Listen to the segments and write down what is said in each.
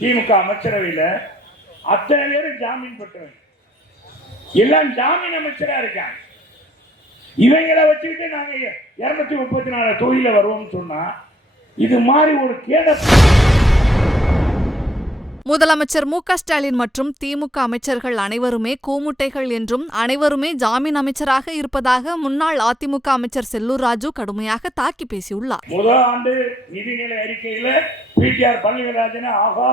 திமுக அமைச்சரவையில் அத்தனை பேரும் ஜாமீன் பெற்றவங்க, எல்லாம் ஜாமீன் அமைச்சரா இருக்காங்க. இவங்களை வச்சுக்கிட்டு நாங்க 234 தொகுதியில வருவோம்னு சொன்னா இது மாதிரி ஒரு கேட. முதலமைச்சர் மு.க. ஸ்டாலின் மற்றும் திமுக அமைச்சர்கள் அனைவருமே கூமுட்டைகள் என்றும் அனைவருமே ஜாமீன் அமைச்சராக இருப்பதாக முன்னாள் அதிமுக அமைச்சர் செல்லூர் ராஜு கடுமையாக தாக்கி பேசியுள்ளார். முதல் ஆண்டு நிதிநிலை அறிக்கையில பிடிஆர் பழனிவேல்ராஜனை ஆகா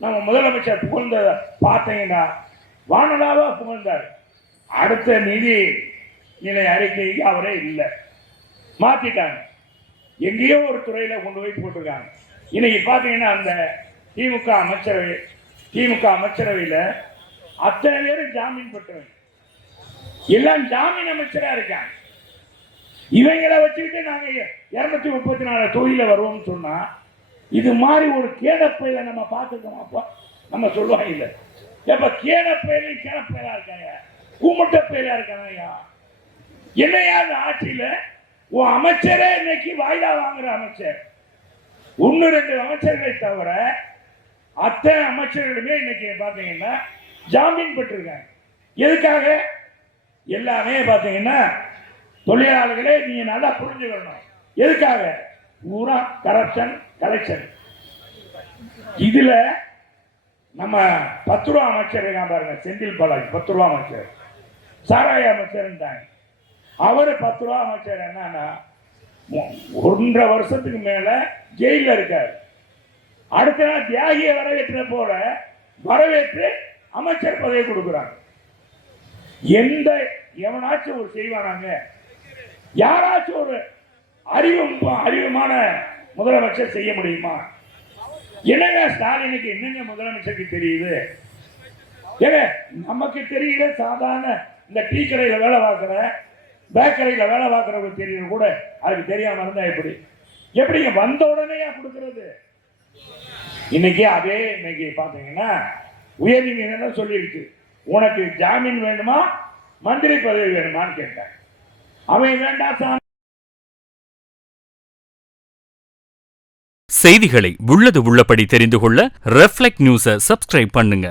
நம்ம முதலமைச்சர் புகழ்ந்த பார்த்தீங்கன்னா வானலாவா புகழ்ந்தார். அடுத்த நிதி நிலை அறிக்கைக்கு அவரே இல்லை, மாத்திட்டாங்க. எங்கேயோ ஒரு துறையில கொண்டு போய் போட்டிருக்காங்க. இன்னைக்கு பாத்தீங்கன்னா அந்த திமுக அமைச்சரவையில் அத்தனை பேரும் ஜாமீன் பெற்றவங்க, எல்லாம் ஜாமீன் அமைச்சரா இருக்காங்க. இவங்களை வச்சுக்கிட்டு நாங்க 234 தொகுதியில வருவோம்னு சொன்னா இது மாதிரி ஒரு கேடப்பையில நம்ம பார்த்துக்கோம். அப்ப நம்ம சொல்லுவாங்க இல்ல, எப்ப கேடப்பையிலும் கேடப்பையிலா இருக்காங்க, கூமுட்ட பயிலா இருக்காங்க. என்னையா அந்த ஆட்சியில உன் அமைச்சரே இன்னைக்கு வாய்தா வாங்குற அமைச்சர் 1-2 அமைச்சர்களை தவிர அத்தனை அமைச்சர்களுமே இன்னைக்கு பாத்தீங்கன்னா ஜாமீன் பெற்றிருக்காங்க. எதுக்காக? எல்லாமே பாத்தீங்கன்னா தொழிலாளர்களே நீங்க நல்லா புரிஞ்சுக்கணும். எதுக்காக? பூரா கரப்ஷன் கலெக்ஷன். இதுல நம்ம 10 ரூபா அமைச்சர் பாருங்க, செந்தில் பாலாஜி 10 ரூபா அமைச்சர், சாராய அமைச்சர், அவரு 10 ரூபா அமைச்சர். என்னன்னா 1.5 வருஷத்துக்கு மேல ஜெயில இருக்காரு. அடுத்த நாள் தியாகியை வரவேற்ற போல வரவேற்று அமைச்சர் பதவி கொடுக்கிறாங்க. எவனாச்சும் ஒரு செய்வானாங்க? யாராச்சும் ஒரு அறிவுமான முதலமைச்சர் செய்ய முடியுமா? என்னங்க ஸ்டாலினுக்கு என்னங்க முதலமைச்சருக்கு தெரியுது? நமக்கு தெரியல, சாதாரண இந்த டீ கடையில வேலை பார்க்கிற, பேக்கரியில வேலை பார்க்கறவங்க தெரியல கூட அதுக்கு தெரியாம இருந்தா எப்படிங்க வந்த உடனே கொடுக்கிறது? இன்னைக்கு அதே இன்னைக்கு பாத்தீங்கன்னா உயர்நீதிமன்றம் சொல்லிடுச்சு, உனக்கு ஜாமீன் வேணுமா மந்திரி பதவி வேணுமான்னு கேட்டாங்க. அவன் வேண்டாம். செய்திகளை உள்ளது உள்ளபடி தெரிந்து கொள்ள ரெஃப்ளெக்ட் நியூஸை சப்ஸ்கிரைப் பண்ணுங்க.